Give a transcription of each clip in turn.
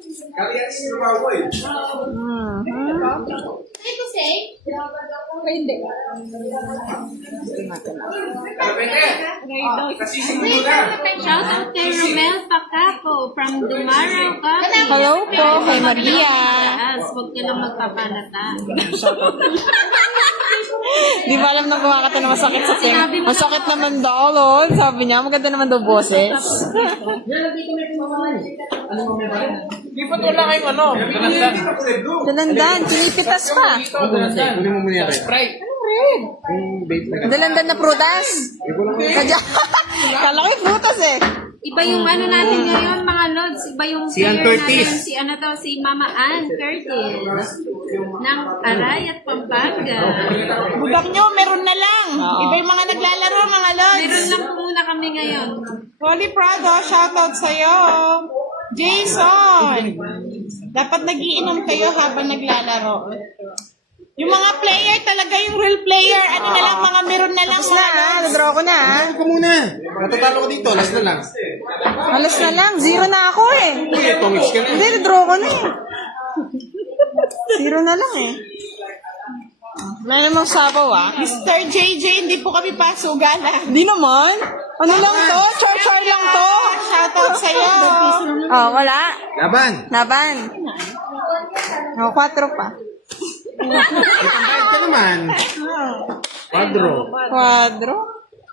Shout out kay Romel Pacapo from Dumaraw Coffee. Hello po kay Maria. Huwag ka lang magpapalata. Di ba alam na kumakata na masakit sa ting? Masakit naman daw, Lord. Sabi niya, maganda naman daw boses. Di ba wala kayong ano? Dalandan. Dalandan, pinipitas pa. Kunin mo muna yan. Sprite. Dalandan na prutas. Sadya. Kala ko yung prutas eh. Iba yung ano natin ngayon, mga lods. Iba yung Si Ann player Curtis. natin, si Mama Ann Curtis. Ng Arayat, Pampanga. Budak nyo, meron na lang. Iba yung mga naglalaro, mga lods. Meron lang po muna kami ngayon. Rolly Prado, shoutout sa'yo. Jason, dapat nagiinom kayo habang naglalaro. Yung mga player talaga, yung real player, ano na lang, mga meron na lang. Tapos na ah, nadraw ko na ah. Ako muna. Natatalo ko dito. Last na lang. Alas na lang, zero na ako eh. Hindi, tumix ka na. Hindi, nadraw ko na eh. Zero na lang eh. May namang sabaw ah. Mr. JJ, hindi po kami pasugala. Hindi naman. Ano lang to? Char-char lang to. Shoutout sa'yo. Oh, wala. Laban. Laban. Oh, 4 pa. Bayad ka naman. Quadro. Quadro.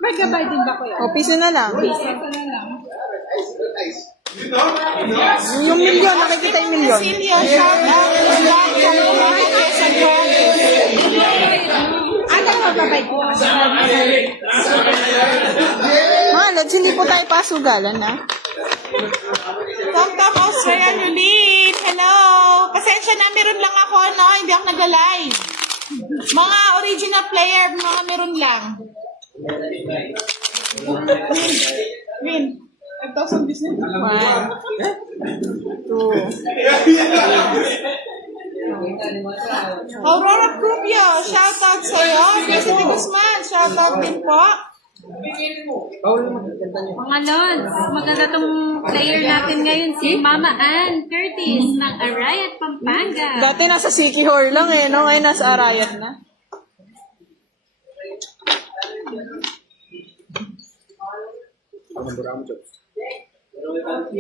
May gabay din ba ko yan? O, piso na lang. Yung milyon, nakikita yung milyon. Silvio, shoutout. Ano mo gabay ko? Mga lods, hindi po tayo pasugalan ha. Tom Australian Ulit. Hello. Pasensya na, meron lang ako, no? Hindi ako nag-live. Mga original player, mga meron lang. Win. 5,000 business. 1, 2. Aurora Crupio, shoutout sa'yo. Felicity Guzman, shoutout din po. Mga lods, maganda tong player natin ngayon, si Mama Ann Curtis ng Arayat, Pampanga. Dati nasa Sikihor lang eh, no? Ngayon nasa Arayat na.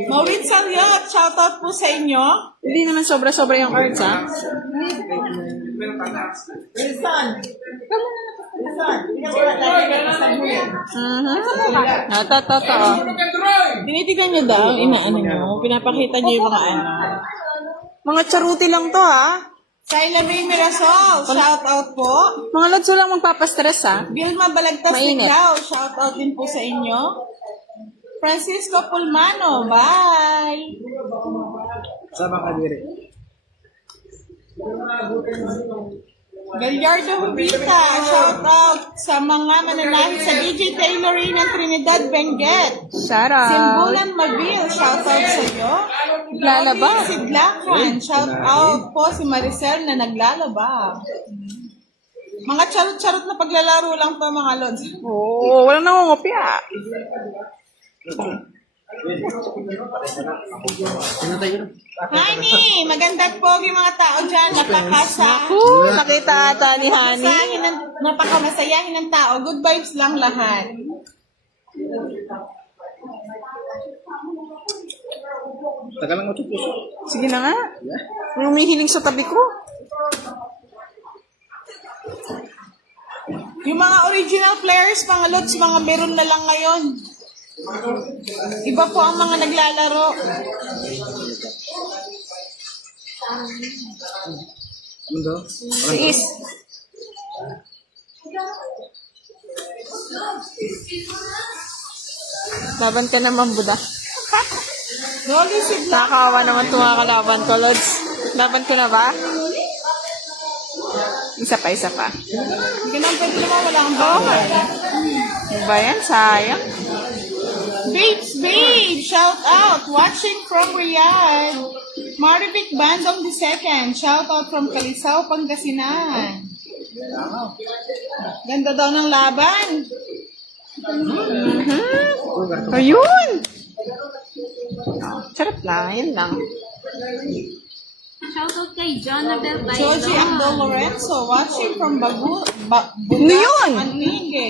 Maureen Sariot, shoutout po sa inyo. Hindi naman sobra-sobra yung cards ha. Totoo. Tinitigan niyo daw, inaano niyo, pinapakita niyo yung mga ano. Mga charuti lang to ha. Saila May Mirasol, shoutout po. Mga lods, walang magpapastress ha. Vilma Balagtas Mainit. Ligao, shoutout din po sa inyo. Francisco Pulmano, bye! Sama ka diri. Gallardo Hubita, shoutout sa mga mananahi sa DJ Tailoring ng Trinidad Benguet. Shout out. Simbulan Mabil, shoutout sa iyo. Naglalaba. Sidlakan, shoutout po si Maricel na naglalaba. Mga charot-charot na paglalaro lang to mga lods. Oo, walang nangungopia. Honey, maganda po yung mga tao dyan. Napakasa. Nakita ata ni Honey. Napakamasayahin ng tao. Good vibes lang lahat. Tagal lang ito puso. Sige na nga. Humihiling sa tabi ko. Yung mga original players, mga lods, mga meron na lang ngayon. Iba po ang mga naglalaro. Ano daw? Tiis. Laban ka naman, Buda. Rolly Sidla. Nakakawa naman itong mga kalaban ko, Lods. Laban ko na ba? Isa pa, isa pa. Hindi ka naman pwede naman, wala kang bawal. Ano ba yan? Sayang. Babes, babe, shout out. Watching from Riyadh. Marivic Bandong II, shout out from Calisao, Pangasinan. Ganda daw ng laban. Ayun! Sarap lang, yun lang. Shoutout kay Jonabel Bailon. Joji Abdul Lorenzo, watching from Ano yun? Manlingue.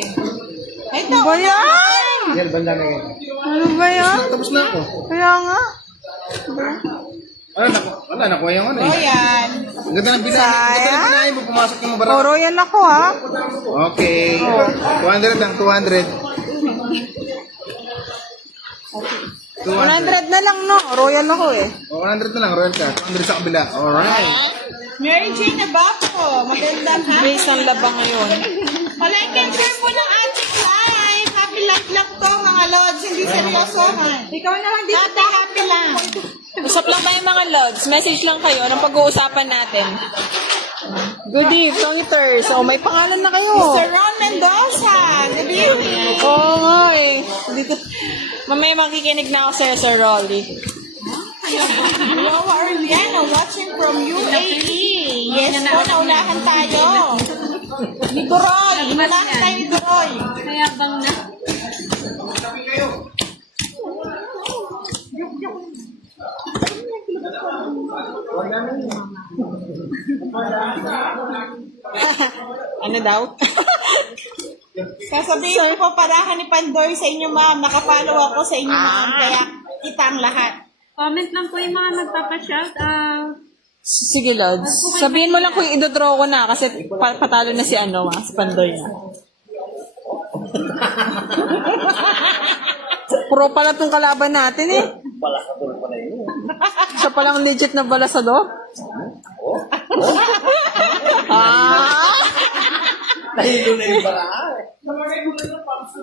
Ay, Ano ba yan? Yan, banda na yan. Ano ba yan? Tapos na ako. Kaya nga. Wala, nakuha yung ano eh. Royan. Ang ganda ng binahin mo, pumasok yung Oh, barang. royal ako ha. Okay. 200 lang, 200. 100 na lang no. Royal ako eh. 100 na lang, royal ka. 200 sa kabila. Alright. Mary Jane Abaco, magandang hapon. Base ng labang ngayon. Like and share po ng ating live. Happy life lang to, mga lods. Hindi seryosohan. Ikaw na lang dito. Happy lang. Usap lang tayo mga lods. Message lang kayo. Anong pag-uusapan natin? Good eve, Tongiters. Oh, may pangalan na kayo. Sir Ron Mendoza, good evening. Oo nga eh. Dito. Mamaya makikinig na ako sa Sir Rolly. Lowa Orliano, watching from UAE. Yes po, naunahan tayo. Ni Duroy. Naunahan tayo ni Duroy. Kaya bang na. Ano daw? Sasabihin ko po parahan ni Pandoy sa inyo, ma'am. Nakapollow ako sa inyo, ma'am. Kaya kita ang lahat. Comment lang po yung mga nagpapa-shoutout. Sige, Lods. Sabihin mo lang kung idodraw ko na kasi patalo na si ano, si Pandoy na. Pro pala tong kalaban natin eh. Siya palang legit na balasador. Ah!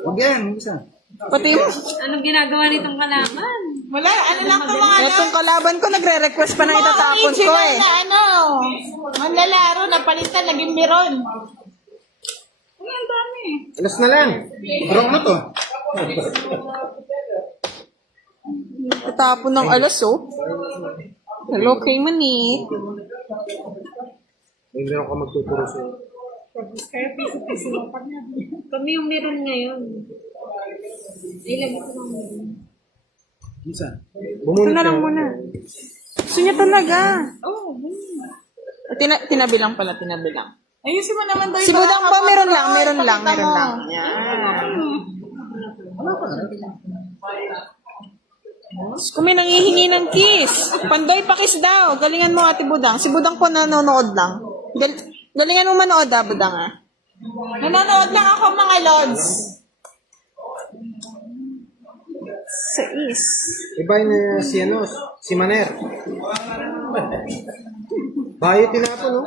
Huwag yan, isa. Pati yung, Anong ginagawa nitong kalaban? Wala, ano lang to mga etong kalaban ko, nagre-request pa na itatapon ko eh. na ano, manlalaro na palitan, naging meron. Ay, ang dami. Alas na lang. Draw na to. Tatapon ng alas oh. Hello kay Mani. May meron ka magtuturo sa'yo. Kami yung meron ngayon. Ilan ko lang meron. Isa. Ito na lang muna. Gusto niya talaga. Oh, Tinabi lang pala, tinabi lang. ayusin mo naman daw Si Budang pa, meron lang. Pakita mo. Yan. Kung may nangihingi ng kiss. Pandoy, pakis daw. Galingan mo, Ate Budang. Si Budang po nanonood lang. Galingan mo manood, Budang, ah. Nanonood lang ako, mga lods. Sa is. Iba na si ano, si Maner. Bayo tinapon, no?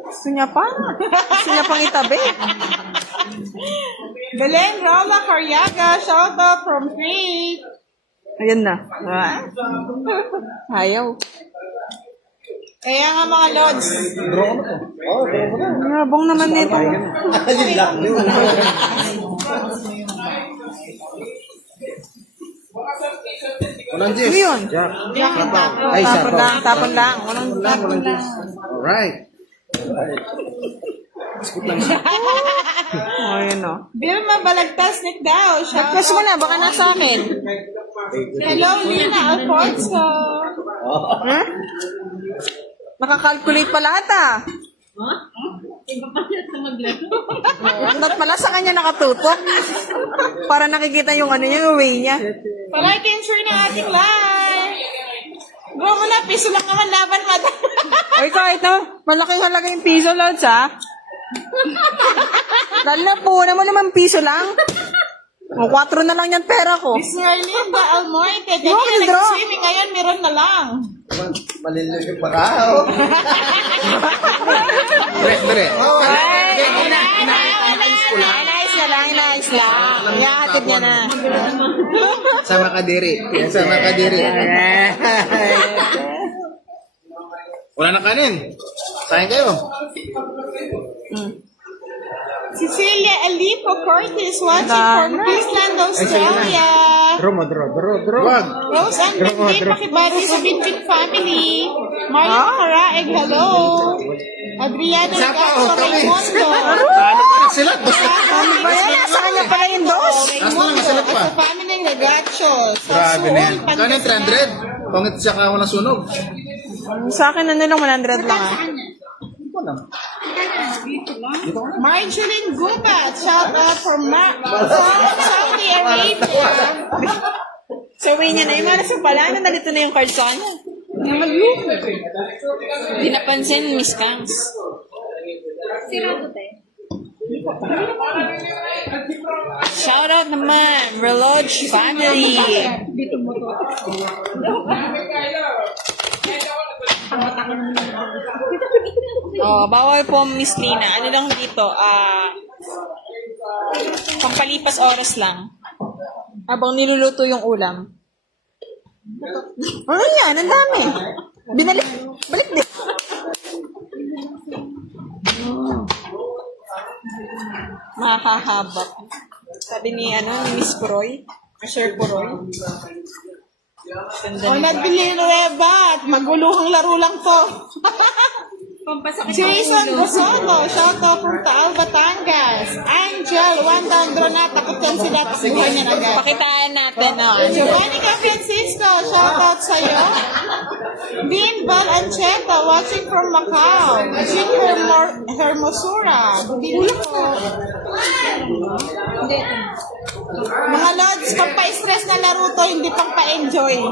Gusto niya pa. Gusto niya pang itabi. Belen Rola Carriaga, shout out from Crete. Ayan na. Ah. Ayaw. Kaya nga mga lods. Draw na to. Oo, draw mo na. Ngabong naman nito. Walang Jess. Ano yun? Jack. Tapon Ay, sapaw. lang, tapon lang. Walang Walang Jess. Alright. Skip lang siya. Oh, yun o. Vilma Balagtasnik daw. Shout Request mo na, baka nasa akin. Hello, Lina Alfonso. Hmm? Nakakalculate pa lahat ah. Iba pa niya sa maglaro. Dapat pala sa kanya nakatutok. Para nakikita yung ano niya, yung way niya. Palike and share ng ating live. Go mo na, piso lang naman laban, madam. Ay, kahit na, malaking halaga yung piso, Lods, ha? Dahil na po, mo naman piso lang. O, 4 na lang yan pera ko. Miss Merlinda Almoite. Dahil Wow, na Pedro. nag-swimming ngayon, meron na lang. Malilag yung parao. Dire. Nice na lang, nice lang. Iyahatid niya na. Sama ka diri. Sama ka diri. Wala na kanin. Sayang kayo. Cecilia Alipo Curtis watching from Queensland, Australia. Rose and Bendy, pakibati sa Binjin family. Marlon Caraeg, hello. Adriano Gacho Raimundo. Talo pa na sila. Ano ba yan? Sa kanya pala yung dos. Raimundo, at sa family ng Regacho. Sa Grabe na yan. Suol, Kano yung 300? Pangit siya ka na sunog. Sa akin, ano lang, 100 lang ah. Marjorie Gubat, shout out from Saudi Arabia. So, uwi niya na yung mga nasa pala. Nandito na yung card sa kanya. Hindi napansin, Miss Kangs. Shout out naman, Reloge family. Oh, bawal po Miss Lina. Ano lang dito? Pampalipas oras lang. Habang niluluto yung ulam. Ano yan? Ang dami. Balik din. Mahahaba. Sabi ni Miss Puroy. Sir Puroy. O nagbili Nueva at maguluhang laro lang to. Jason Bosono, shout out from Taal, Batangas. Angel, one down draw na, takot yan sila, buhay niya agad. Pakitaan natin, Giovanni Francisco, shout out sa'yo. Dean Val Ancheta, watching from Macau. Jean Hermosura, bumili ko. Mga lods, pang pa-stress na laro to, hindi pang pa-enjoy.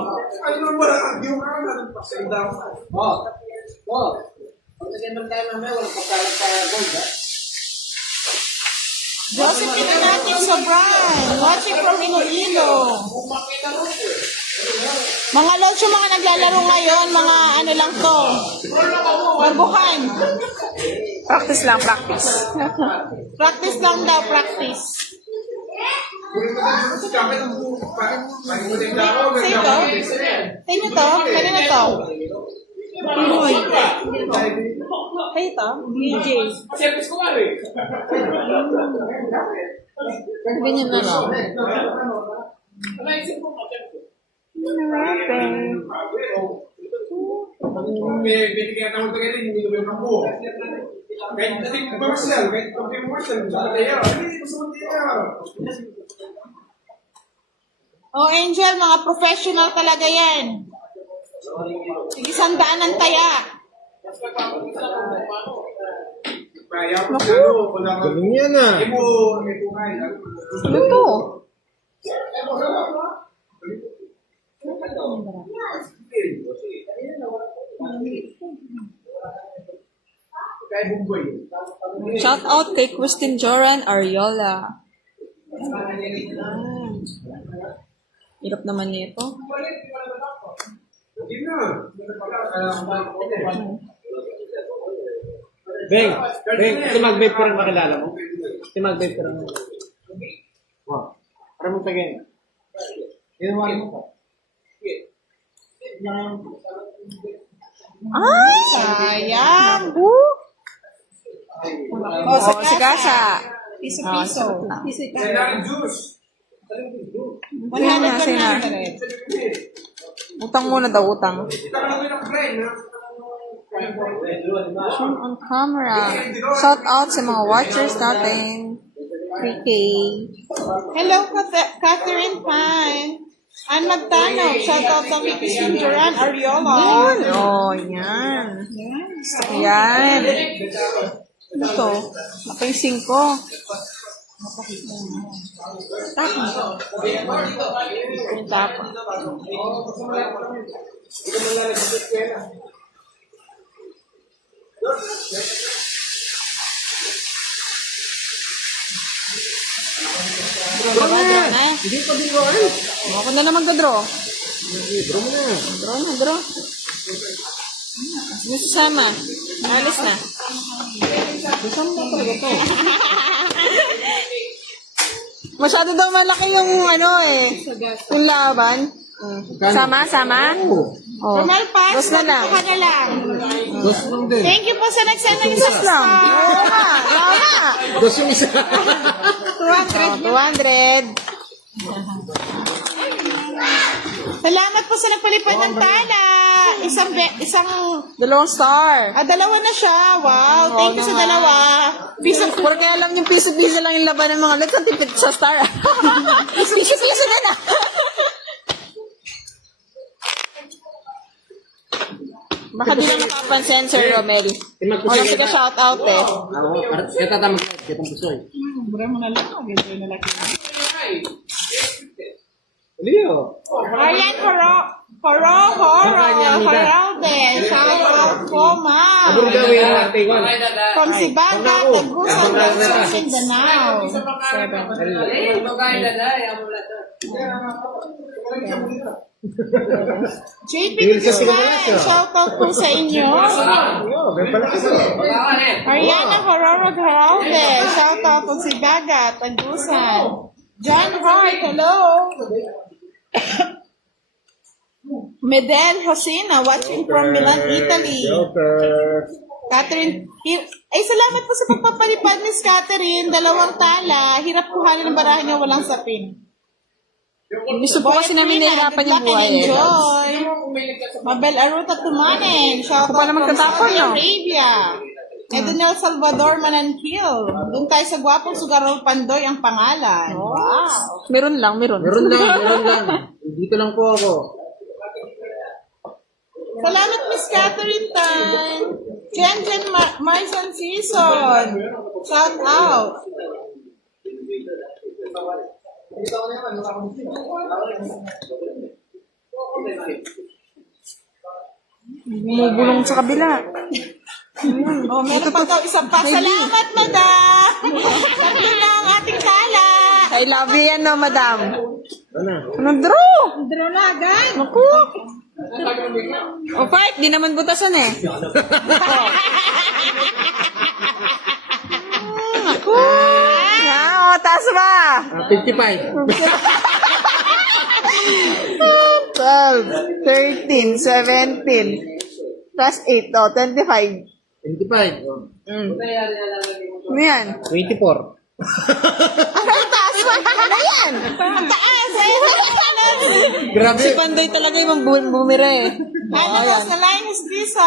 Josephine Natin Sobran, watching from Iloilo. Mga lods, yung mga naglalaro ngayon, mga ano lang to, barbukan. Practice lang, practice. Practice lang daw, practice. Sa'yo to? Sa'yo to? Kanina to? Sa'yo to? DJ. Ganyan na lang. Binigyan ako ng ganyan, hindi ko yung mabuo. Kahit natin commercial, kahit commercial, tayo. Hindi, gusto mo tayo. Oh, Angel, mga professional talaga yan. Sige, sandaan ng taya. Galing yan ah. Ano to? Shout out kay Christine Joran Ariola. Hirap naman nito. Beng, ito mag-vape ko rin makilala mo. Ito mag-vape ko rin. Wow. Para mo tagayin. Ginawa mo ko. Ay! Sayang. Oh, si Gasa. Piso-piso. Juice. 100 Utang muna daw, utang. On camera. Shout out sa mga watchers natin. 3K. Hello, Catherine Pine. Ann Magtano, shout out kay Christine Duran Ariola. Oh, yan. Yan. Ano to? Ako yung 5. Yung tapon. Draw na. Hindi pa din roan. Ako na naman ka-draw. Draw mo na. Draw. Sino susama? Alis na. Susama na talaga to. Masyado daw malaki yung yung laban. Sama? Oh. Romel Paz, Dos na lang. ka na lang. Dos lang din. Thank you po sa nagsend ng isang Dos lang. star. Oo nga. Tama. Dos yung isa. 200. Salamat po sa nagpalipad ng tala. Isang, Dalawang star. dalawa na siya. Wow, thank you sa dalawa. Piso, Porque alam niyo, piso-piso lang yung laban ng mga lods. Ang tipid sa star. Piso-piso na na. Baka di lang nakapansin, Sir Romel. Wala siya shout out eh. Kita tamang kita pusoy. Bura mo na lang. Ganito na lang. Leo. Arian Horalde. Shout out po, ma'am. Abur gawin ang tingwan. From Sibaga, Tagusan, Luzon, Mindanao. JP Guzman, shout out po sa inyo. Ariana Horalde, shout out po Sibaga, Tagusan. John Hart, hello. Medel Hosina, watching from Milan, Italy. Catherine, ay salamat po sa pagpapalipad, Miss Catherine. 2 tala, hirap kuhanin ng barahan niya, walang sapin. Gusto po kasi namin nahirapan yung buhay eh. Enjoy. Mabel Aruta Tumanen, shout out from magtatapon, Saudi no? Arabia. Edonel Salvador Mananquil. Doon tayo sa gwapong Sugarol Pandoy ang pangalan. Wow. Meron lang. Meron lang. Dito lang po ako. Salamat, Miss Catherine Tan. Jen Marson Season. Shout out. Bumubulong sa kabila. Oh, meron pa daw isa pa. Salamat, madam. Tatlo na ang ating kala. I love you yan, no, madam. Ano? Ano, draw? Draw na agad. Naku. O, fight. Di naman butasan eh. Naku. O, taas ba? 55. 12, 13, 17, plus 8, 25. 25. Ano yan? 24. Ang taas ba? Ano yan? Ang taas. Grabe. Si Pandoy talaga yung bumira eh. Ano na line is Visa.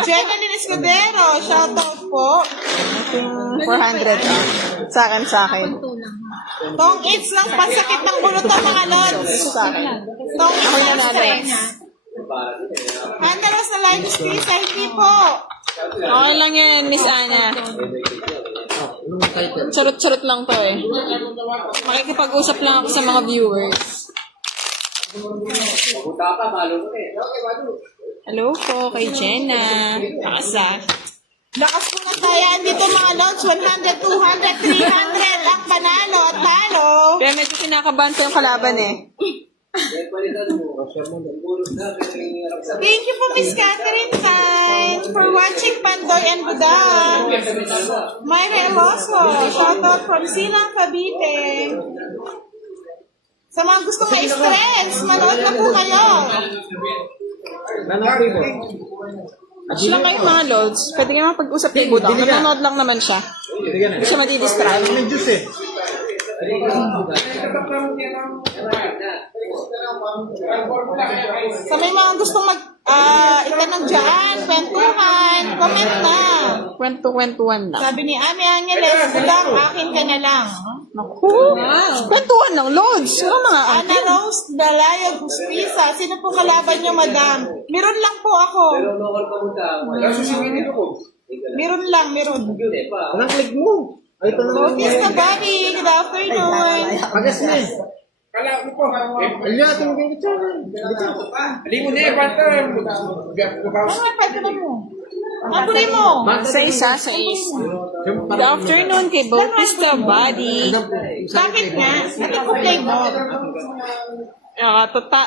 Jeneline Escudero, shout out po. 400. Sa akin. Tong it's lang pansakit ng bulutan mga lods. Sa akin. Tong it's Ako lang nanalo. stress. Handalos na line is Visa, hindi po. Okay lang yan, Miss Ana. Anong title? Charot-charot lang to eh. Makikipag-usap lang ako sa mga viewers. Hello po kay Jenna. Nakasa. Lakas po na tayo. Dito mga lods, 100, 200, 300 ang panalo at talo. Pero medyo kinakabahan pa yung kalaban eh. Thank you po, Miss Catherine Tan, for watching Pandoy and Buda. Myra Eloso, shout out from Silang, Cavite. Sa mga gustong ma-stress, manood na po kayo. Atch lang kayo mga lods. Pwede kayo mapag-usap kay Budang. Nanonood lang naman siya. Hindi siya madidistract. May juice eh. Sa may mga gustong itanong dyan, kwentuhan, comment na. Kwento-kwentuhan lang. Sabi ni Ami Angeles, Budang, akin ka na lang. Naku! Kwentuhan lang, lods. Ano mga Ana Rose Dalayo Guspisa, sino po kalaban niyo, madam? Meron lang po ako. Meron lang. Anong click mo? Ay, ito na. Yes na, Bobby. Good afternoon. Pagas na eh. Alya, tumigil ka dyan. Ano pwede na mo? Abuli mo. Sa isa. Good afternoon kay Bautista Body. Bakit nga? Ano po play mo?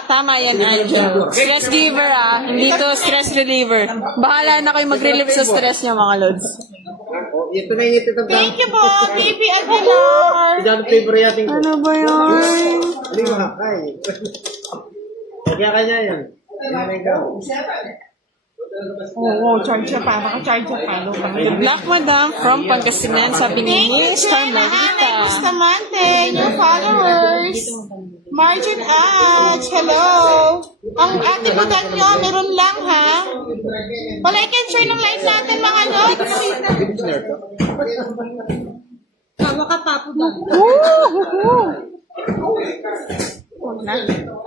Tama yan, Angel. Stress giver ah. Hindi to stress reliever. Bahala na kayo mag-relieve sa stress niyo, mga lods. Oh, ito na yung ito Thank you po, Baby Aguilar. Ito favorite yating ko. Ano ba yun? Hindi ko hakay. Kaya kanya yan. Ano na ikaw? Oo, charge siya pa. Naka-charge siya pa. The Black Madam from Pangasinan, sabi ni Thank you, Miss Jenna Anay Carmelita. Bustamante, new followers. Margin Edge, hello. Ang ate ko nyo, meron lang ha. Palike and share ng live natin mga lods.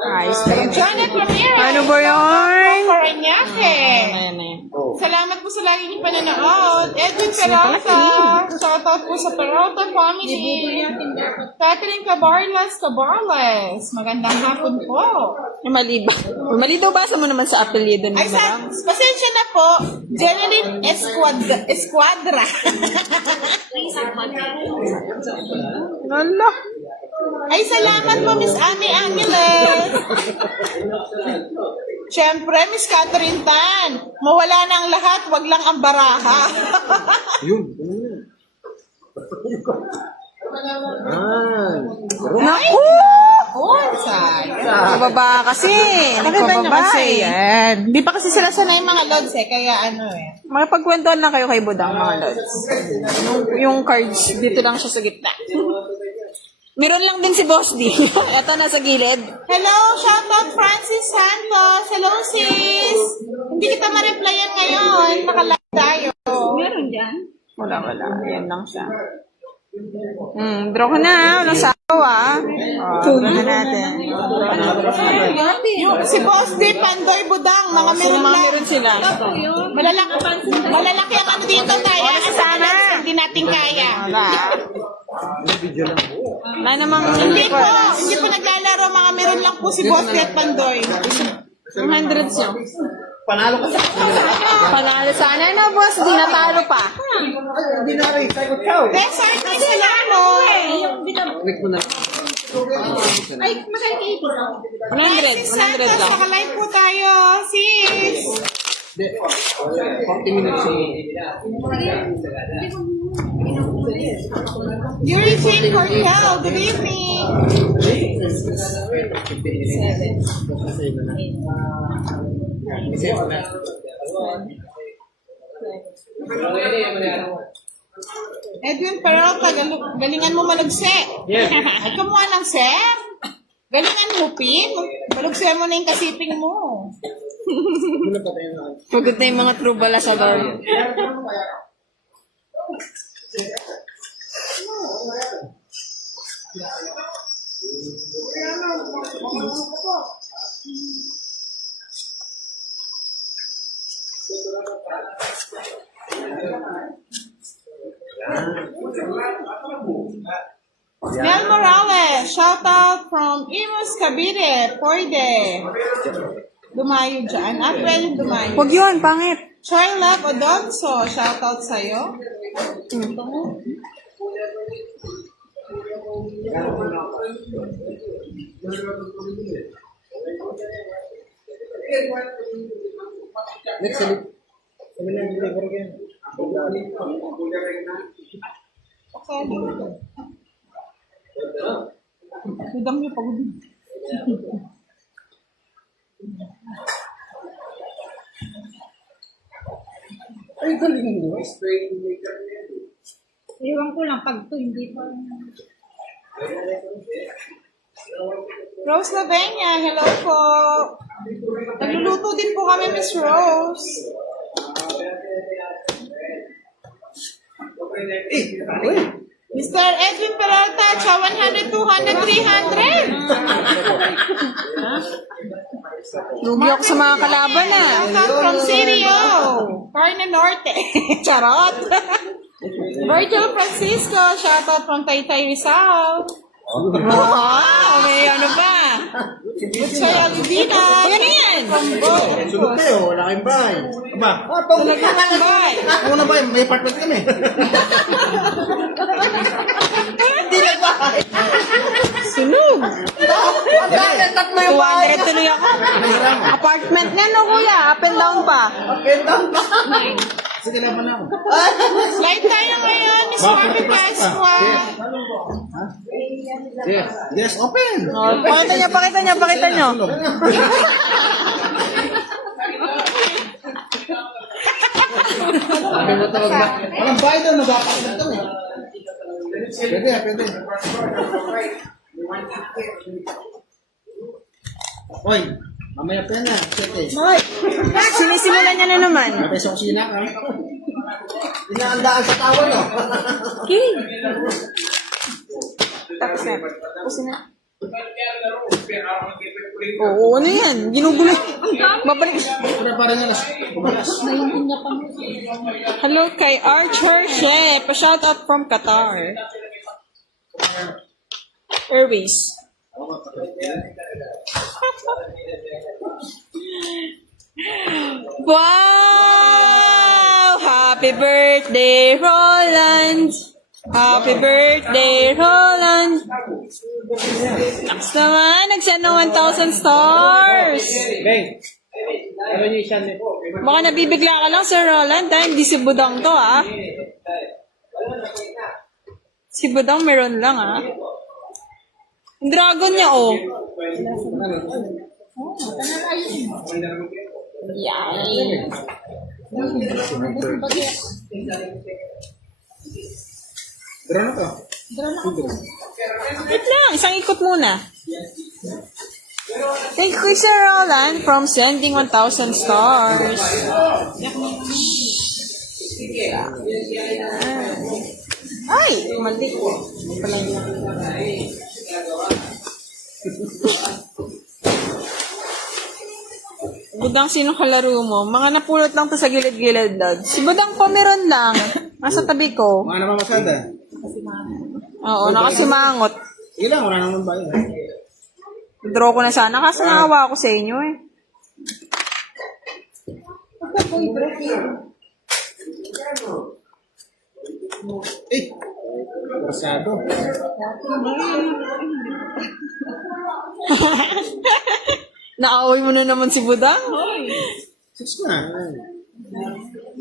Ayos na yun. Janet Ramirez. Ano ba yun? Parañaque. Ayan na yan. Salamat po sa lagi niyong pananood. Edwin Peralta. Shoutout po sa Peralta family. Catherine Cabarlas. Magandang hapon po. Mali ba? Mali daw basa mo naman sa apelyido ni Ay, Madam. pasensya na po. Jeneline Esquadra. Lala. Ay, salamat po, Miss Ami Angeles. Siyempre, Miss Catherine Tan. Mawala na ang lahat, wag lang ang baraha. Yun. Naku! Sayang. Nababa kasi. Nakita niyo kasi Nababa yan. Hindi pa kasi sila sanay mga lods kaya ano eh. Makipagkwentuhan lang kayo kay Budang, mga lods. Yung cards, dito lang siya sa gitna. Meron lang din si Boss D. Ito nasa gilid. Hello, shoutout Francis Santos. Hello sis. Hindi kita ma-replyan ngayon. Naka-live tayo. Meron dyan? Wala. Yan lang siya. Draw ko na. Walang sawa, ah. Draw na natin. Yung, si Boss D, Pandoy, Budang, mga meron lang. Meron sila. Malalaki ang ano dito kaya. Sana. Hindi natin kaya. Wala. Wala namang Hindi po naglalaro. Mga meron lang po si Boss D at Pandoy. 200 siya. Panalo ka sa Panalo sana na, boss. Di natalo pa. Hindi na rin. Sagot ka. Desert na sila mo. Click mo na. Ay, magkano kayo ito? 100 Santos, lang. naka-live po tayo. Sis. 40 minutes. Yuri Jane Cortel, good evening. Edwin Peralta, galingan mo malagse. Ay, kumuha ng set. Galingan mo, Pin. Malagse mo na yung kasiping mo. Pagod na yung mga true bala sa bar. Mel Morales, shout out from Imus Cavite, Poide. Dumayo dyan. Pwede dumayo. Huwag yun, pangit. Choi Love Odonso, shout out sa'yo. Next, sabi na yung deliver again. Sudang niyo pagod. Ay, galing mo. Iwan ko lang pag ito, hindi pa. Rose Lavenia, hello po. Nagluluto din po kami, Miss Rose. Mr. Edwin Peralta, cha 100, 200, 300. Lugi ako sa mga kalaban, ah. Shoutout from Sirio, Carne Norte. Charot. Virgil Francisco, shoutout from Taytay Rizal. Okay, ano ba? Butsoy Alvina. Ano yan? From Boy. Sunod tayo, wala kayong bahay. Aba, Bye. ako na ba, may apartment kami. Hindi na bahay. Sunog. 200 tuloy ako. Apartment nga, no, kuya? Up and down pa. Okay, down ba? Sige, laban na ako. Live tayo ngayon, Miss Marvin Pasqua. Yes. Yes, open. Oh, pakita niya. Sabi mo tawag na. Walang bayad na nabakak na ito eh. Pwede. Hoy, mamaya pa na. Sete. Hoy, sinisimulan niya na naman. May sa kusina ka. Inaandaan sa tawa, no? Okay. Tapos na. Oo, ano yan? Ginugulo. Babalik. Parang nga bumalas. Hello kay Archer Chef. Pa-shout out from Qatar Airways. Wow! Happy birthday, Roland! Happy birthday, Roland! Next naman, nagsend ng 1,000 stars! Beng. Ano niyo siya nito? Baka nabibigla ka lang, Sir Roland, dahil hindi si Budang to, ah. Si Budang meron lang, ah. Yung dragon niya, oh. Yay! Dara na to. Wait lang, isang ikot muna. Thank you, Sir Roland, from sending 1,000 stars. Ay, mali. Pala yun. Budang, sino kalaro mo? Mga napulot lang to sa gilid-gilid, Dad. Si Budang pa meron lang. Nasa tabi ko. Mga namamasada. Oo, nakasimangot. Sige lang, wala naman bayad. Draw ko na sana kasi naawa ako sa inyo eh. Eh! Rasado. Naaway mo na naman si Budang. 6 na.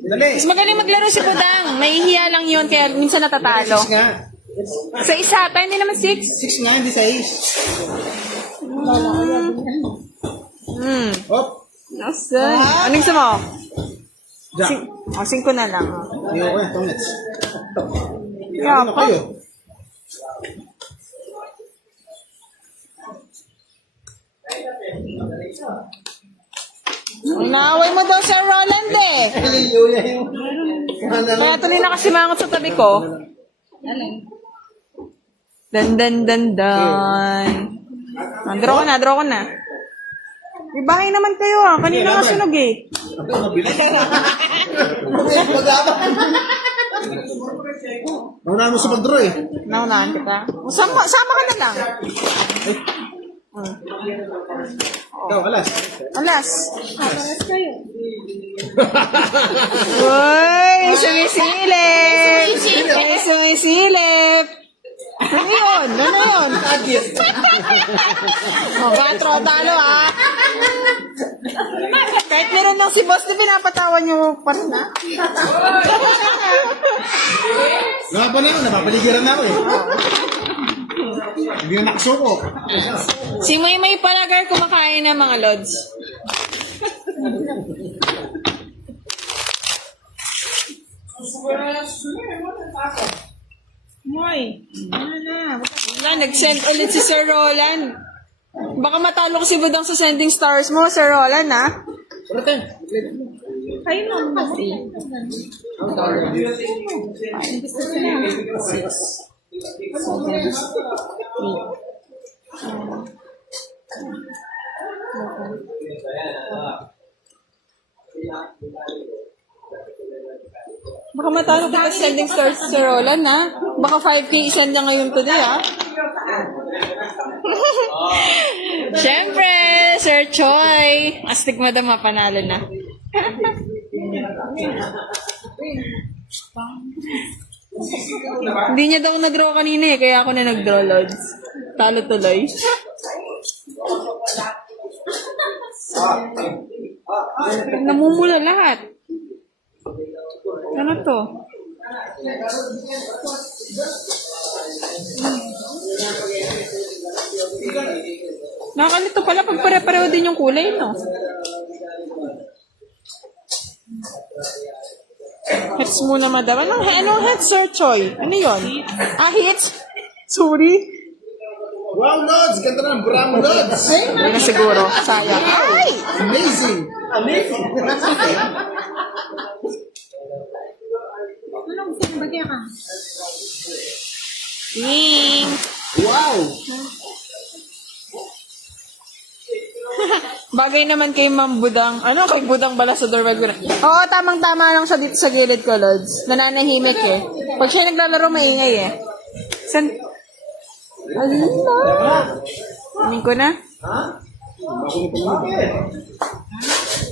Dali. Mas magaling maglaro si Budang. Nahihiya lang yun kaya minsan natatalo. 6 nga. Sa isa, tayo hindi naman 6. 6 nga, hindi 6. Hop! Nasaan? Anong gusto mo? Jack. 5 na lang. Ayoko yan, tongits. Kaya Ano pa. kayo? Naaway mo daw Sir Roland eh. Kaya tuloy nakasimangot sa tabi ko. Dan. Draw ko na. May bahay naman kayo ah. Kanina nga sunog eh. Naunahan mo sa pag-draw eh. Naunahan kita. Sama ka na lang. Ikaw, alas. Alas. Uy, sumisilip. Ano yun? Patro, talo ah. Kahit meron lang si boss, di pinapatawan niyo pa rin ah. Laban na ako, napapaligiran na ako eh. Hindi na nakasuko. Si May Palagar kumakain ng mga lods. Wala, nag-send ulit si Sir Roland. Baka matalo ko si Budang sa sending stars mo, Sir Roland, ha? Kayo naman kasi. Baka matalo kita sa sending stars si Sir Roland, ha? Baka 5K isend niya ngayon today, ha? Siyempre, Sir Choi. Astig madam, panalo na. Hindi niya daw nag-draw kanina eh, kaya ako na nag-draw, Lods. Talo tuloy. Namumula lahat. to. Nakakalito pala pag pare-pareho din yung kulay, no? Hits muna, madam. Anong hits, Sir Choi? Ano yun? Hits? Sorry. Wow, Lods! Ganda ng brown Lods! Hindi na siguro. Sayang. Ay! Amazing! Amazing! Ying! Wow! Bagay naman kay Ma'am Budang. Ano? Kay Budang bala sa doorway ko na. Oo, tamang-tama lang siya dito sa gilid ko, Lods. Nananahimik eh. Pag siya naglalaro, maingay eh. San? Allah! Amin ko na.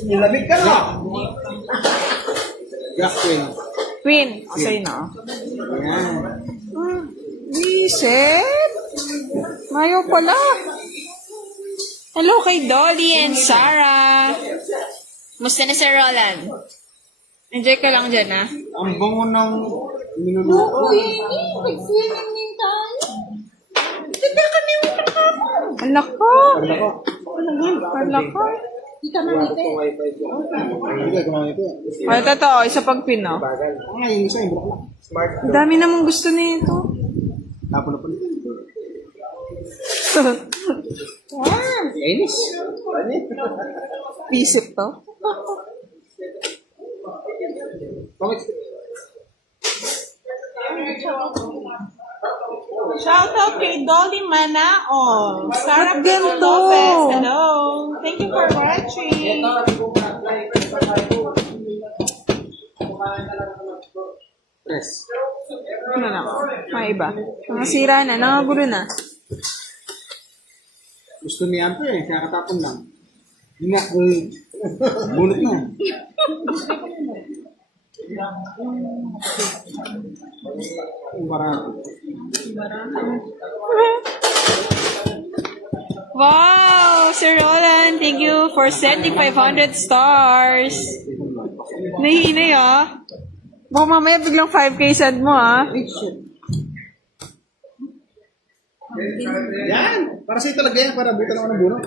Nilamig ka na! Gas queen. Queen. O, sa'yo na. Visit? Mayo pala. Hello kay Dolly and Sarah. Musta na Sir Roland? Enjoy ka lang dyan, ha? Ang bango ng minuluto. Alak ko. Alak ko. Hindi ka gumamit ito. Ay, totoo. Isa pag pin, no? Ang yung isa, yung bulak lang. Smart. Ang dami namang gusto nito. Tapon na po. Inis. Pisip to. Shout out kay Dolly Manaon. Sarah Ba't ganito? Lopez. Hello. Thank you for watching. Press. Ano na? May iba. Mga sira na. Nangagulo na. Gusto ni Amper eh, kaya katapon lang. Hindi nga, bunot na. Barato. Wow! Sir Roland, thank you for sending 500 stars. Nahihinay, ah. Baka mamaya biglang 5K send mo, ah. Yan! Para sa'yo talaga yan, para buta naman ng bunot.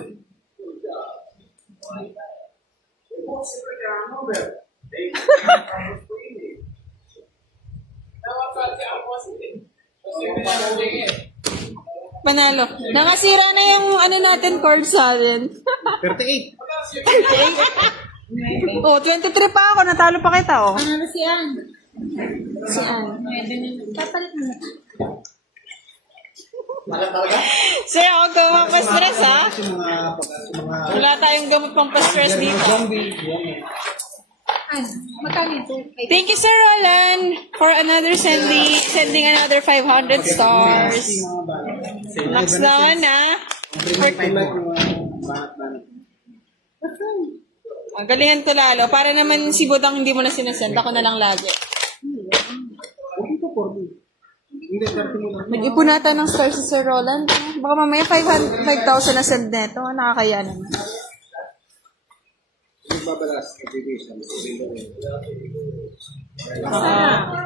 Panalo. Nakasira na yung ano natin, cord sa atin. 38. Oh, 23 pa ako. Natalo pa kita, oh. Ano si Ann? Si Ann. Papalit mo na. Sir, huwag ka mapastress, ha? Yung mga Wala tayong gamot pang pa-stress dito. zombie. Ann, magkano ito? Thank you, Sir Roland, for another sending another 500 stars. Max naman, ha? Ang galingan ko lalo. Para naman si Budang hindi mo na sinasend. Ako na lang lagi. Hindi, 30 mo lang. Mag-ipon nata ng stars si Sir Roland. Baka mamaya 5,000 na send neto. Nakakaya naman. Magbabalas. Nag-division.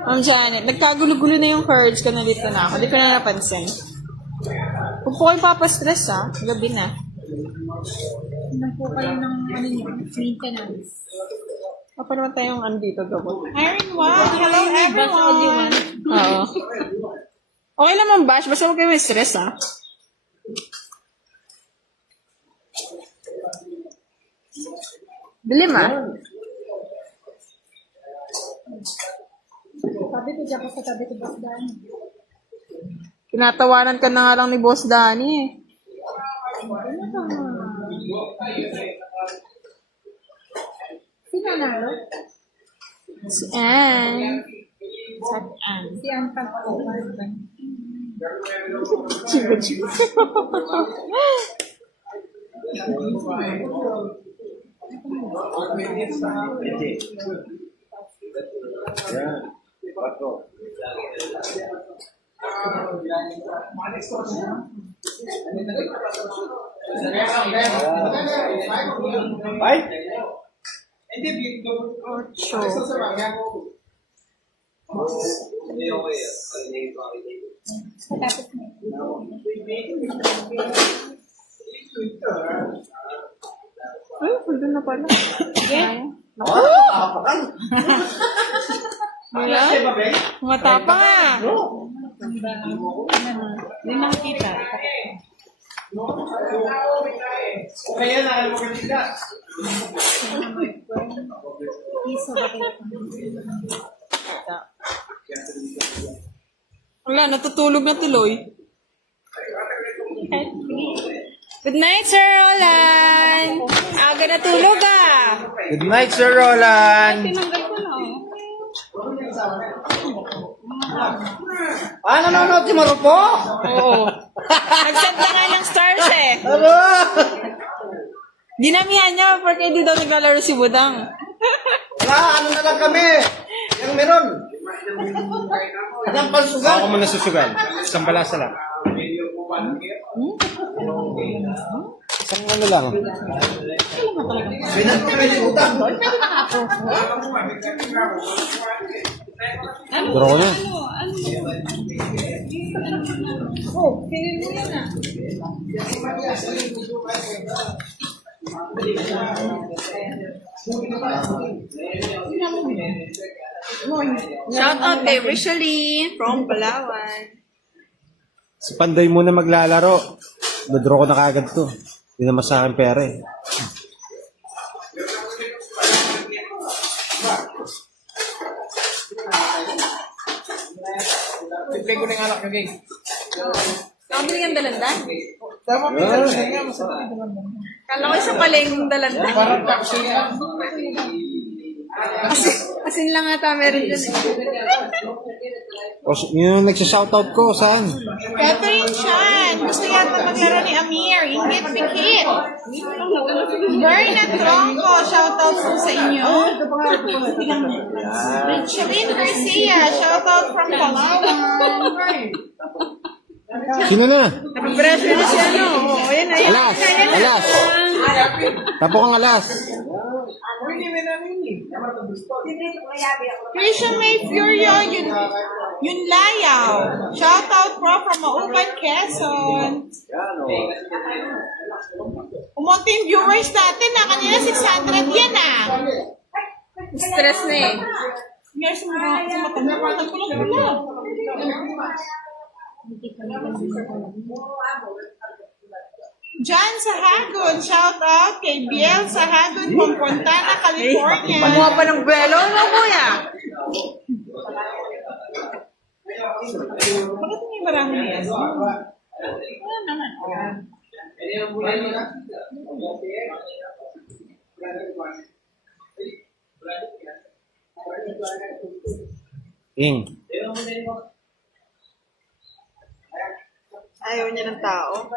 Ma'am Janet, nagkagulo-gulo na yung cards ko. Nalito na ako. Hindi ko na napansin. Huwag po kayo papastress, ha? Gabi na. Ilan po kayo ng ano niyo, maintenance? Pa naman tayong andito gabot. Irene Wang. Hello, everyone. Oo. Okay lang, Ma'am Bash. Basta huwag kayo may stress, ha? Dilim, ha? Sabi ko dyan ko sa tabi ko basdaan. Tinatawanan ka na nga lang ni Boss Danny, eh. Sino nalo? Si Ann. Sa Ann. Si Ann Pagkakas. Chiba-chiba. Ay? Ocho. Ay, pwede na pala. Wala? Matapang ah. Hindi nakikita. Kaya na, alam mo kanina. Wala, natutulog na tuloy. Good night, Sir Roland. Aga na tulog ah. Good night, Sir Roland. Tinanggal ko na, oh. Nanonood si Marupo? Oo. Nagsend na nga ng stars eh. Ano? Dinamihan niya porque hindi daw naglalaro si Budang. Wala, ano na lang kami. Yung meron. Anong palsugan? Ako muna susugan. Isang balasa lang. Isang ano lang. Duro ko na. Shout out kay Rishaline from Palawan. Si Pandoy muna maglalaro. Nadraw ko na kagad to. Hindi naman sa akin pera eh. Bigay ko na yung anak nyo, guys. Nakabili kang dalanda? Kala ko isa pala yung dalanda. Parang taxi yan. Asin lang ata meron dyan. O, yung nagsashoutout ko, saan? Catherine Chan, gusto yata maglaro ni Amir. Ingit Pikit. Berna Tronco, shoutout po sa inyo. Shalene Garcia, shoutout from Palawan. Sino na? Napabrasyo na si ano. O, yan na. Alas! Alas! Tapo kang alas! Christian May Furio, yun Layaw. Shoutout po from Mauban, Quezon. Umunti yung viewers natin na. Kanina 600 yan ah. Stress na eh. Yes, matanda ko lang pala. John Sahagun, shout out kay Biel Sahagun from Fontana, California. Pamuha pa ng buwelo, no, kuya? Bakit may marami na yan? Ing. Ayaw niya ng tao.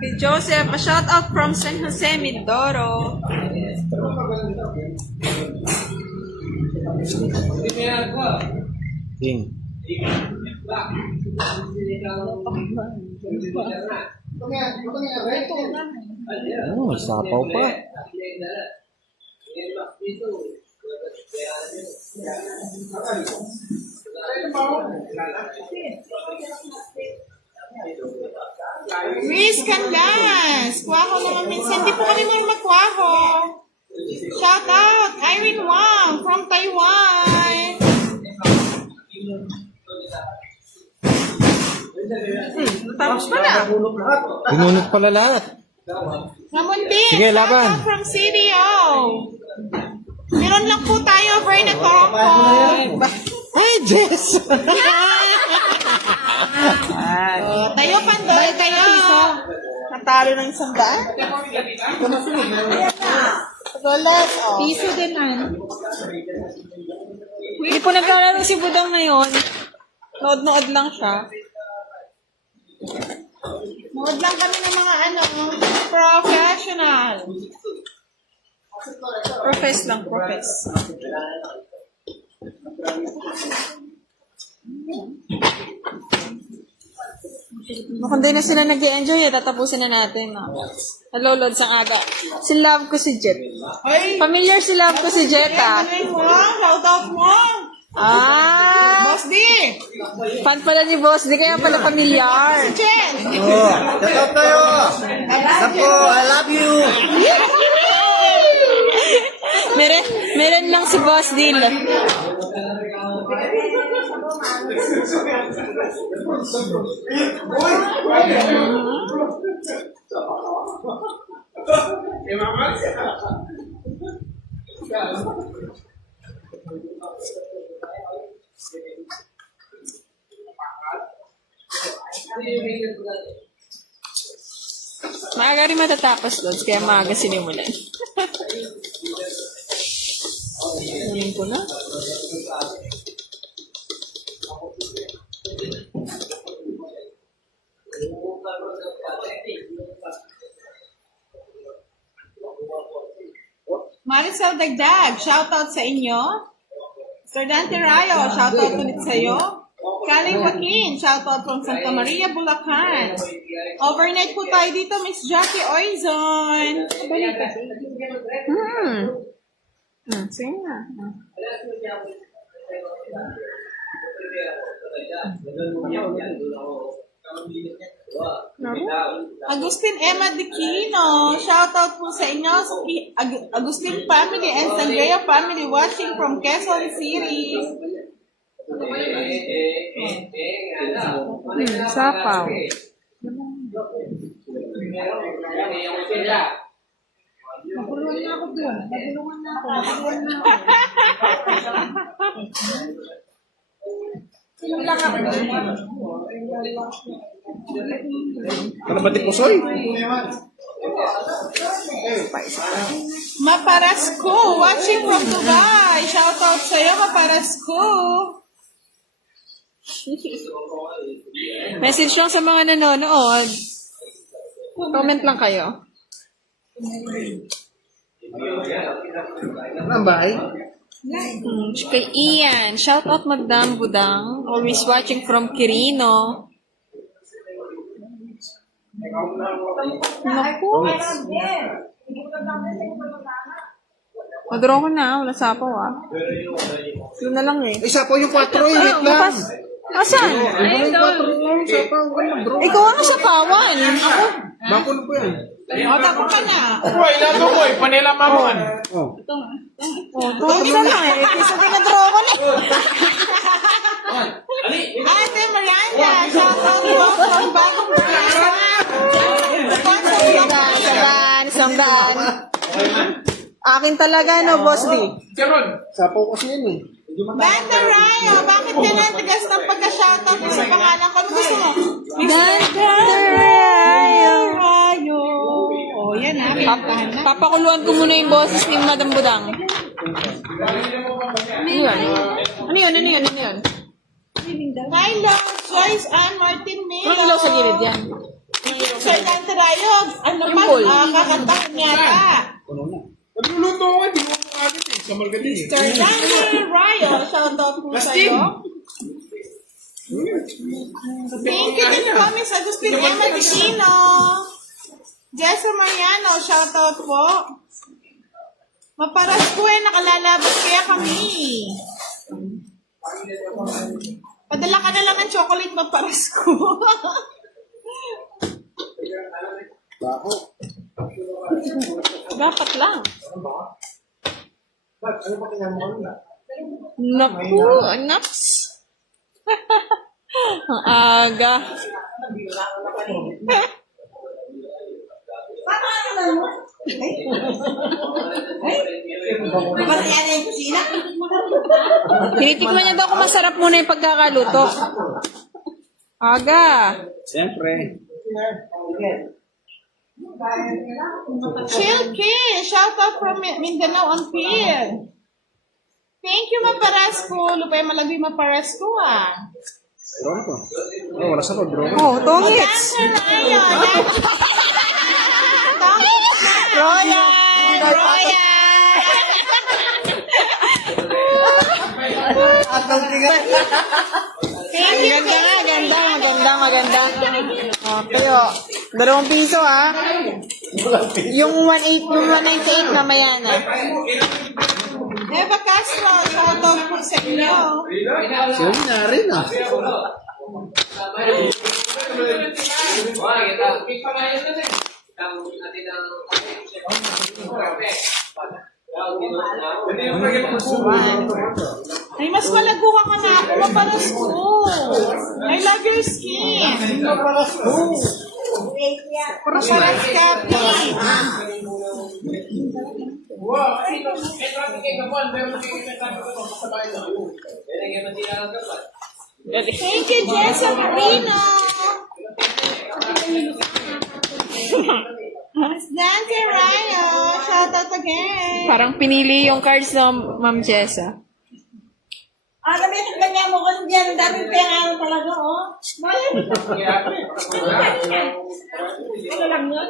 Kay Joseph, a shout out from San Jose, Mindoro. Ing. Oh, may sapaw pa. Riz Canlas, kwaho naman minsan. Di po kami marunong magkwaho. Shout out, Irene Wang from Taiwan. Tapos pala. Binunot pala lahat. Namundi, Sige, shout laban. out from CDO. Meron lang po tayo, Berna Tronco. Ay, Jess! Tayo, Pandoy, tayo. Natalo ng $100? Dollars, oh. Piso din, man. Hindi po naglalaro si Budang ngayon. Nood-nood lang siya. Nood lang kami ng mga professional. Profess lang, profess. Mukhang di na sila nag-enjoy tatapusin na natin. No? Hello, Lods, ang aga. Si Love ko si Jet. Ay, Familiar si Love ko si Jet, ah. galing mo. Shout out mo. Ah! Boss D. Fan pala ni Boss, di kaya pala familiar. Chen. Oh, shout out tayo. Sapo, I love you. Meron lang si Boss Deal. Maaga rin matatapos, Lods, kaya maaga sinimulan. Kunin ko na. Maricel Dagdag, shout out sa inyo. Sir Dante Rayo, shout out ulit sa iyo. Kaling Joaquin, shout out from Santa Maria, Bulacan. Overnight po tayo dito, Miss Jackie Oizon. Sige na. Agustin Emma Diquino, shout out po sa inyo. Agustin family and Sangria family watching from Quezon City. Sapaw. Ano ba tipusoy? Maparasko, watching from Dubai. Shout out sa iyo, Maparasko. Message lang sa mga nanonood. Comment lang kayo. Ano ba ay? Kay Ian, shout out Magdang Budang. Always watching from Quirino. Naku. Madraw ko na, wala sapaw ah. Yun na lang eh. Isa po yung 4 eh, wait lang. Asan? Yung 4 lang, sapaw, ganun bro. Ikaw ang sapawan. Ako. Bako na po yan. O, tapo ka na. Uy, lalo ko eh. Panilamangan. Oh. Isa lang eh. Isa pinadraw ko na. Ate Miranda, shout out po from Bagong Bulacan. Isang daan. Akin talaga, no, Boss D. Sapaw kasi yan eh. Banda Rayo, bakit ka nantigas ng pagka-shoutout mo sa pangalan ko? Ano gusto mo? Banda Rayo. Rayo. O, yan ha. Pintahan na. Papakuluan ko muna yung boses ni Madam Budang. Ano yun? Ano yun? Ano yun? Ano yun? Kylo, Joyce Ann Martin Melo. Anong ilaw sa gilid yan? Sir Dante Rayo, ano Yung man, pool. kakantahan niya pa. Nagluluto ko, hindi mo kumakalit eh. Sa Margatin eh. Sir Dante Rayo, shoutout po sa'yo. Thank you din po, Miss Agustin Emma Dicino. Jessa Mariano, shoutout po. Maparas ko eh, nakalalabas kaya kami. Padala ka na lang ng chocolate, maparas ko. Bako. Dapat lang. Ano ba kinamukha nila? Naku, naks. Ang aga. Tinitikman niya daw kung masarap muna yung pagkakaluto. Aga. Siyempre. Chill King, shoutout from Mindanao on Pier. Thank you, Maparasko. Lupay malagay Maparasko ah. Drone ko. Oh, wala sa ko, drone. Oh, tongits. Royal! Royal! Royal! Thank you. Maganda. Okay, oh. 2 piso, ah. Yung 198 mamaya na. Eva Castro, shoutout po sa inyo. Siya na rin ah. Ay, mas malaguha ka na ako. Maparas ko. I love your skin. Maparas ka, please. Thank you, Jessa Marino. Miss Nancy Ryo, shout out again. Parang pinili yung cards ng Ma'am Jessa. Gamitin ka niya mo kasi dyan. Daming pera talaga, oh. Ano lang yun?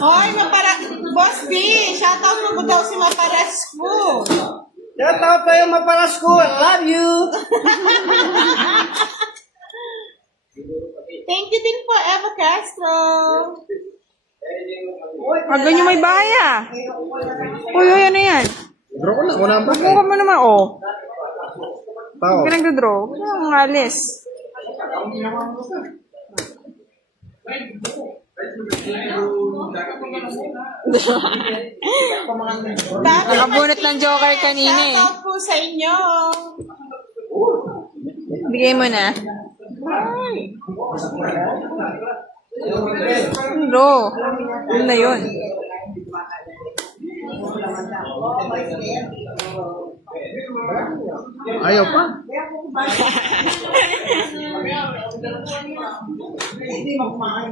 Hoy, Boss B, shout out mo daw si Maparesco. Shout out kayo Maparesco. I love you. Thank you din po, Eva Castro. Ganyan may baya. Uy, ano yan? Draw ko na. Una ba? Buka mo naman, oh. Tao. Huwag ka nagdodraw. Ang alis. Nakabunot ng joker kanina eh. Shout out po sa inyo. Bigay mo na. Draw. Yun na yun. Ayaw pa.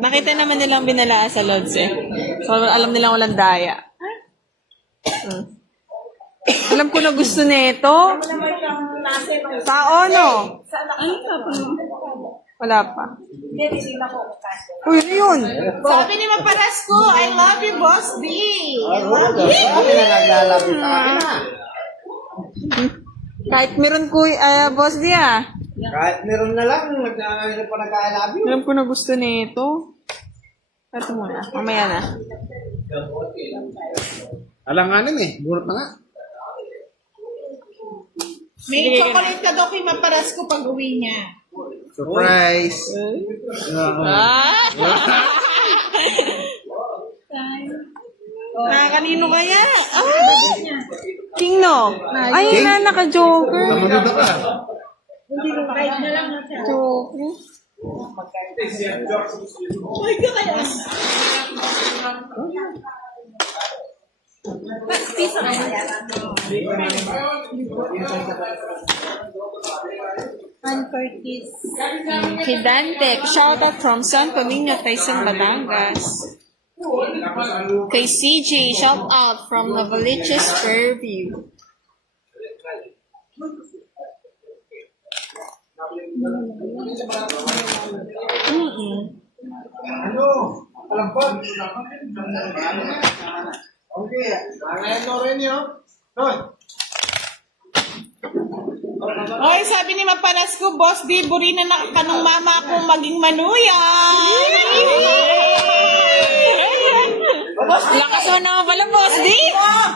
Nakita naman nilang binala sa Lods eh. So, alam nilang walang daya. Alam ko na gusto nito. Tao, no? Wala pa. Uy, ano yun? Sabi ni Maparesco, I love you, Boss B. Kami na naglalabot sa akin ah. Kahit meron ko, boss dia. Kahit meron na lang, nagkakaroon pa nagkakalabi. Alam ko na gusto nito. Ito muna. Mamaya na. Alanganin eh. Burot na nga. May chocolate ka daw kay Maparesco pag uwi niya. Surprise. Kanino kaya? King no. Ay, King? na, naka-joker. Tamunod ka. Joker. Kay Dante, shoutout from San Camino, Taysan, Batangas. Kay CJ, shout out from Novaliches, Fairview. Ano? Kalampag. Okay. Ngayon to rin yun. Doon. Hoy, sabi ni Maparesco, Boss B, buri na kanong mama ko maging manuyan. Lakas mo naman pala, boss, di?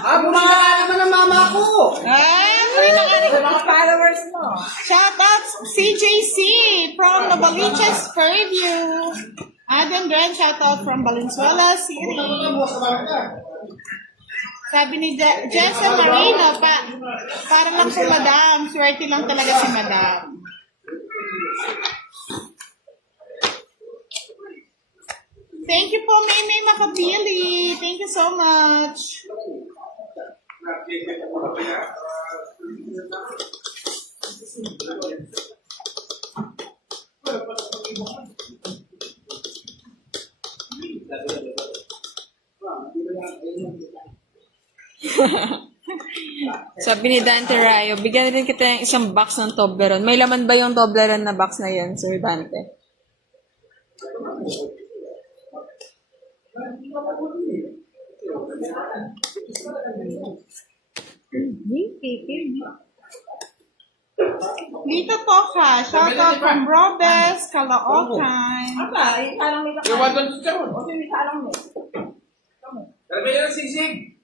Bumaka naman ang mama ko. Buri na mga followers mo. Shout out CJC from Novaliches, Fairview. Adam Grand, shout out from Valenzuela City. Sabi ni Jessa Marino, para lang po madam. Swerte lang talaga si madam. Thank you po, Maymay Makabili. Thank you so much. Sabi ni Dante Rayo, bigyan rin kita ng isang box ng Toblerone. May laman ba yung Toblerone na box na yan, Sir Dante? Lito Toka, shout out from Robes, Caloocan. Iwan doon sa Charon. Dalawa yan ang sisig.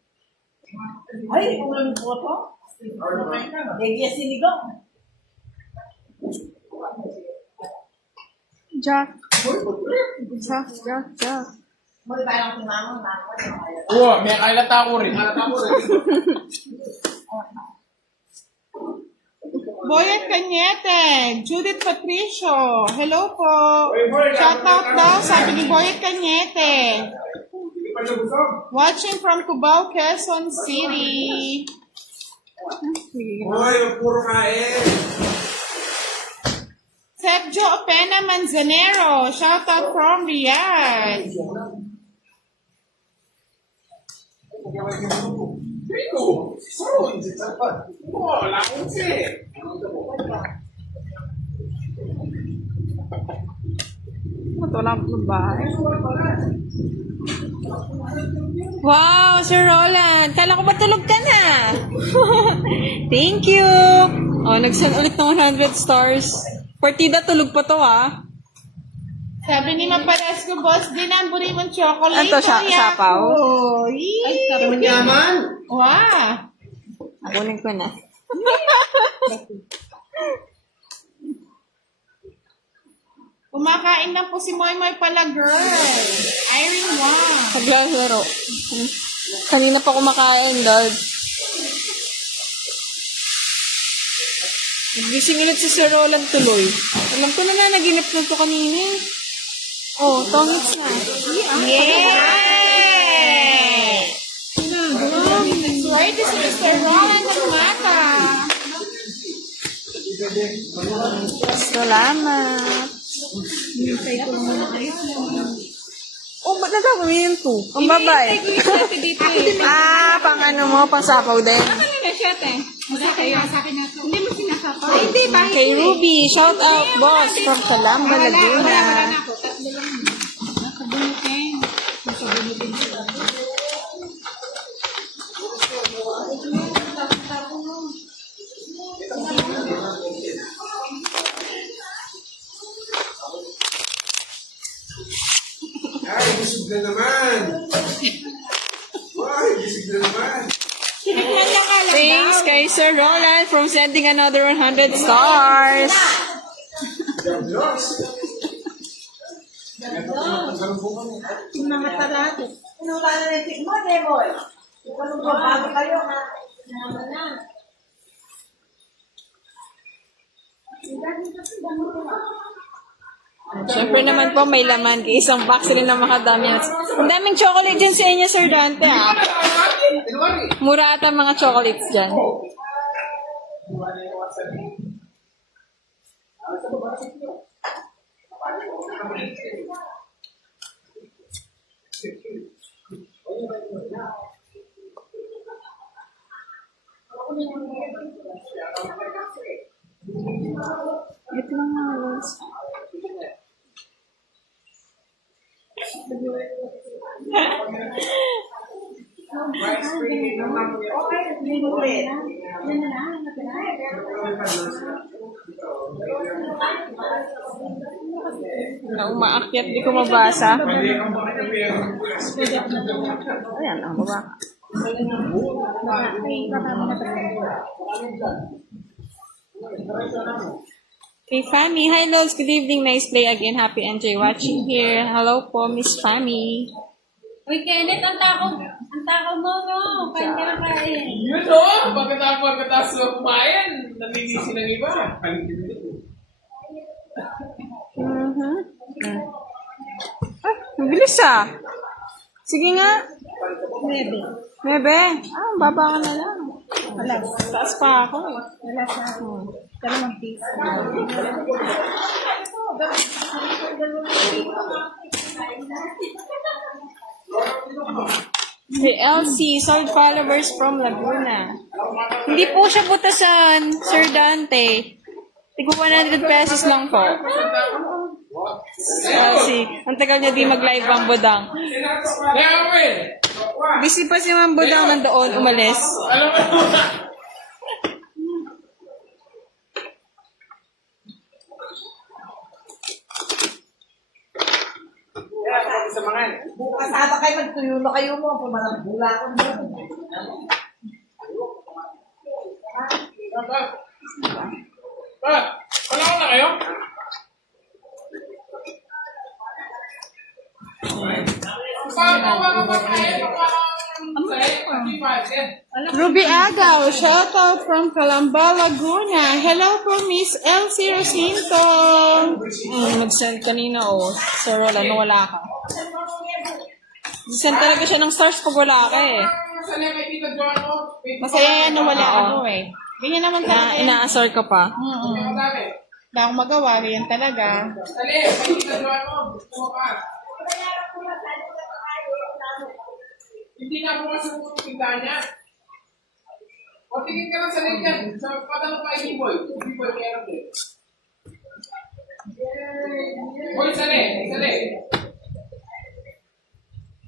Jack. Jack. Oo, may kailata ko rin. Boyet Cañete, Judith Patricio, hello po. Shout out daw, sabi ni Boyet Cañete. Watching from Cubao, Quezon City. Hoy, puro kain. Sergio Opena Manzanero, shout out from Riyadh. Trigo. Sarun. Wala akong si. Ito lang sa bahay. Wow, Sir Roland. Kala ko matulog ka na. Thank you. Oh, nag-send ulit ng 100 stars. Partida, tulog pa to ah. Sabi ni Mapalasco, boss, dinamburi mong chocolate. Ano to, sapaw? Yaman. Wow. Kunin ko na. Kumakain na po si Moy Moy pala, girl. Irene Wang. Naglalaro. Kanina pa kumakain, dog. Nagising ulit si Sir Roland tuloy. Alam ko na naginip na to kanina. Oh, tongits na. Yeah! Ready si Mr. Roland ng mata. Salamat. Oh, ba't nagagawin yun to? Ang babay. Pang ano mo, pang sapaw din. Kay Ruby, shout out, boss, from Calamba, Laguna. Ay, busog na naman. Ay, busog na naman. Thanks kay Sir Roland from sending another 100 stars. Siyempre naman po may laman kay isang box rin ng makadami. Ang daming chocolate dyan sa inyo, Sir Dante. Ah. Mura ata mga chocolates dyan. Ito lang mga words. Na umaakyat, di ko mabasa. Ayan, ang baba. Okay, Fami. Hi, Lols. Good evening. Nice play again. Happy enjoy watching here. Hello po, Miss Fami. Uy, Kenneth, ang takaw mo, no? Kain ka na kain. Yun o, pagkatapos ng kumain, nanginisi ng iba. Ay, mabilis ah. Sige nga. Bebe. Ah, baba ka na lang. Taas pa ako eh. Dalawang piece. Hey, LC, solid followers from Laguna. Hindi po siya butasan, Sir Dante. Tigo 100 pesos lang po. LC, ang tagal niya di mag-live ang Budang. Gawin! Busy pa si Ma'am Budang nandoon, umalis. Alam mo, samahan. Bukas ata kayo magtuyo na kayo mo. Pumalang bula ko doon. Wala ko na kayo? Ruby Agaw, shout out from Calamba, Laguna. Hello from Miss Elsie Rosinto. Nag-send kanina, Sir Roland, nung wala ka. Send talaga siya ng stars pag wala ka eh. Masaya yan na wala ako eh. Ganyan naman talaga. Inaasar ka pa. Wala akong magawa, yan talaga. Hindi na po masusunod yung niya. O tingin ka lang sa legyan. Sa padang pa i-boy. I-boy meron din. Boy, sali.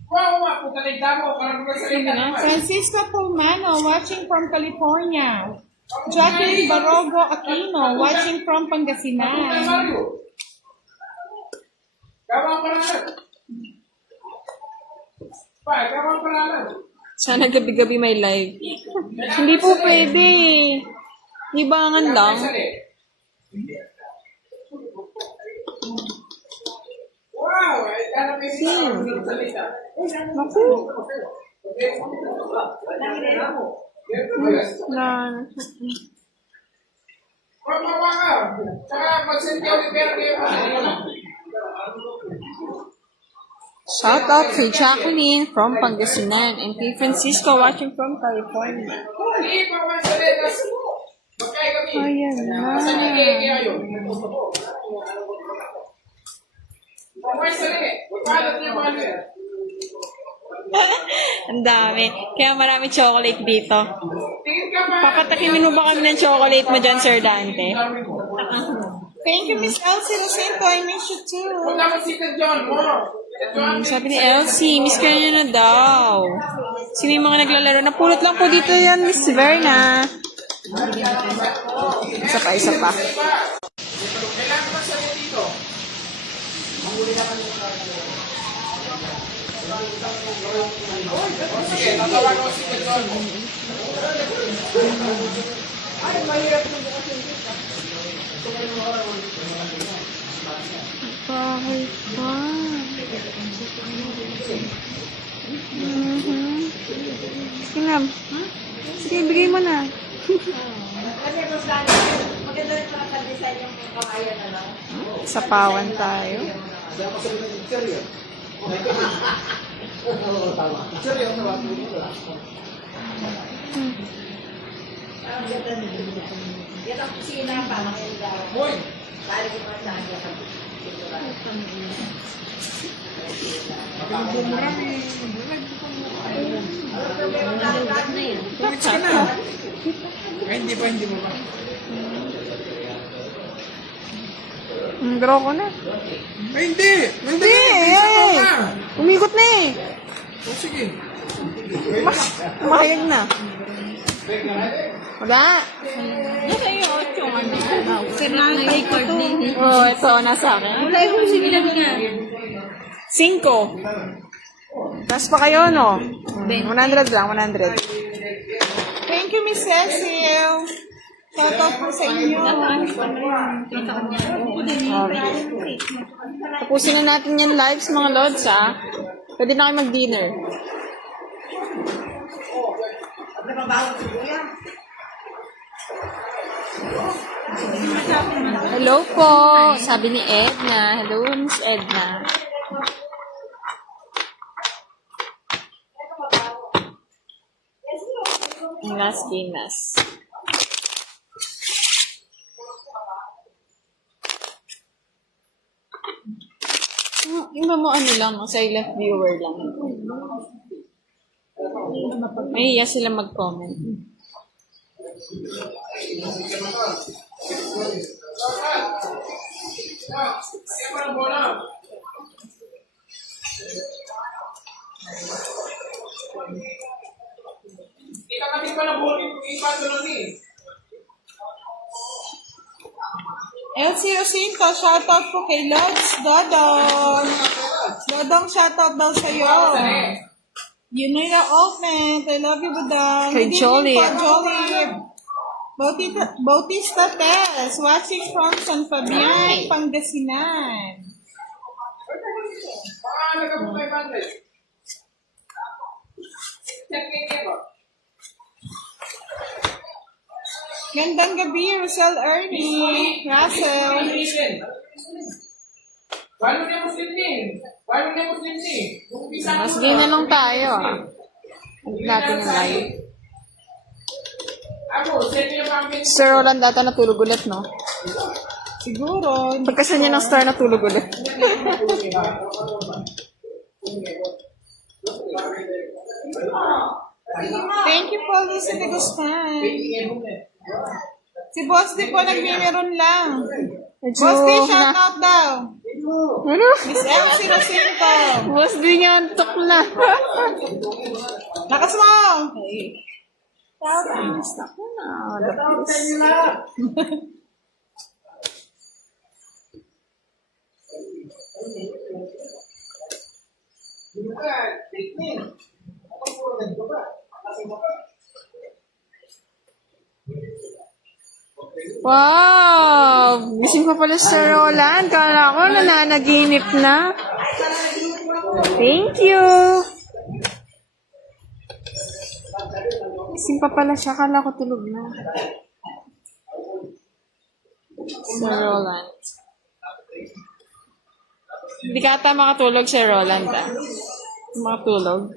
Wow, puta na damo. Parang mga sa legyan. Francisco Pulmano, watching from California. Jacqueline Barogo Aquino, watching from Pangasinan. Gawang paralan. Gawang paralan. Sana gabi-gabi may live. Hindi po pwede. Libangan lang. Wow, kaya may salita. Pagpawa ka. Saka mag-send kayo ni Pera kayo. Shout out kay Jacqueline from Pangasinan and kay Francisco watching from California. Hindi pa man salita. Magkaya kami. Ayan na. Saan yung kayo? Pagkaya salita. Magpalat niyo mga nila. Ang dami. Kaya marami chocolate dito. Tingin ka ba? Papatakimin mo ba kami ng chocolate mo dyan, Sir Dante? Thank you, Miss Elsie Rosinto. I miss you too. Punta mo si John mo. Sabi ni Elsie, miss ka niya na daw. Si may mga naglalaro. Napulot lang po dito yan, Miss Verna. Isa pa. Kailangan pa sa dito. Sige, tatawagan ko si John. Bakit pa? Sige na. Sige, bigay mo na. Sapawan tayo. Hindi mo ba? Draw ko na. Hindi! Hindi! Umikot na eh. Sige. Mahayag na. Wala. Oh, ito, nasa akin. Wala yung sigilan ka. 5. Taas pa kayo, no? 100 lang, 100. Thank you, Miss Cecil. Shout out po sa inyo. Okay. Tapusin na natin yung lives, mga lods, ha? Pwede na kayo mag-dinner. Hello po, sabi ni Edna. Hello, Miss Edna. Ang last game, last. Yung mo ano lang, silent viewer lang. May iya sila mag-comment. Ika kami pa na buhay kung ipatuloy ni. Elsie Rosinto, shout out po kay Lods Dodon. Dodong, shoutout daw sa'yo. Unira Open. I love you, Budang. Kay Good evening Jolie. po, Jolie. Bautista Tess, watching from San Fabian, Pangasinan. Gandang gabi, Russell Ernie. Russell. Mas di na lang tayo. Huwag natin yung live. Sir Roland data natulog ulit, no? Siguro. Pagkasan niya ng star natulog ulit. Thank you po, Lisa de Guzman. Si Boss D po nagmimiron lang. Boss D, shout out daw. Ano? Miss Elsie Rosinto. Boss, di niya antok na. Lakas mo! Shout out. Wow! Gising pa pala si Sir Roland. Kala ko nananaginip na. Thank you! Gising pa pala siya. Kala ko tulog na. Sir Roland. Hindi ka ata makatulog, Sir Roland, ah. Makatulog.